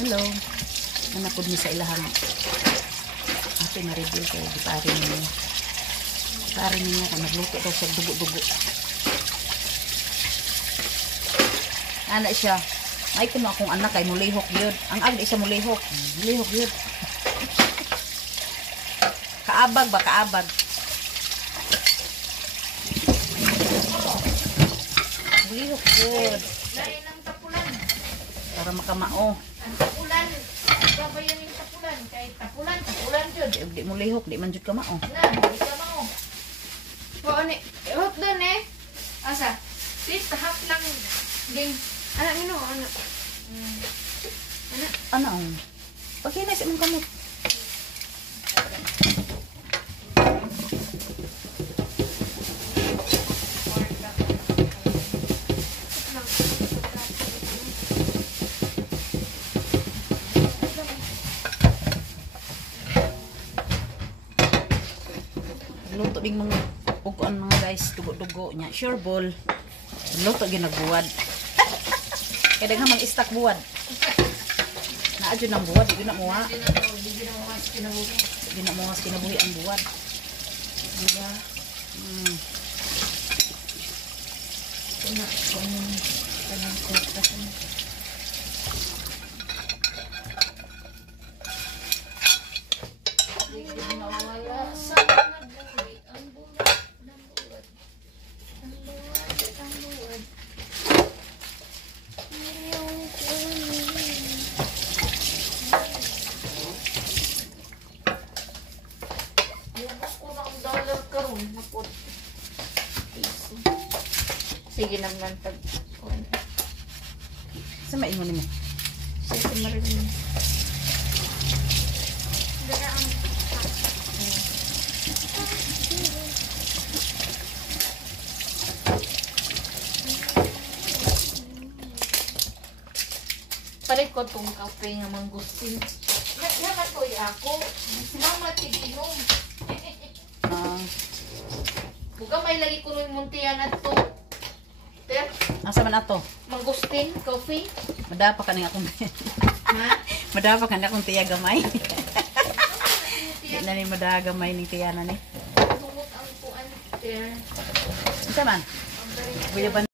Hello. Nanapod mi sa ilahang. Ate na-review kayo. Giparin niyo. Giparin niyo kung nagluto daw sa dugo-dugo. Anak siya. Ay kuno akong anak kay mulihok yun. Ang agdi siya mulihok. Mulihok yun. Kaabag ba? Kaabag. Mulihok yun. Lain ng tapulan. Para makamao. Ang tapulan. Babayan yung tapulan. Kay tapulan yun. Di mulihok. Di man jud kamao. Na, hindi ka mo. Oo ni. Ihot doon eh. Asa? Sis, tahap lang. Ging. Anak nino, anak. Anak. Ano? Okay na sa mong kamot. Luto ding mga uguan mga guys, dugo-dugo nya. Sure ball. Luto ginagbuwad. Kaya nga mang istak buwad. Naadyo ng buwad, di na muha. Di na muha kinabuhi ang buwad. Diba? Sige naman tag. Sa maingon mo? Sige marin. Palit ko tong kape nga mangustin. Naman ko ako. Mama tiginom. Buka may lagi ko ng muntian at to. Asa man ato? Mangustin, coffee. Madapa ka nga akong Ha? madapa ka na akong tiya gamay. Di na ni madagamay ni tiya na ni. Tungot ang kuan. There. Asa man? Buya ba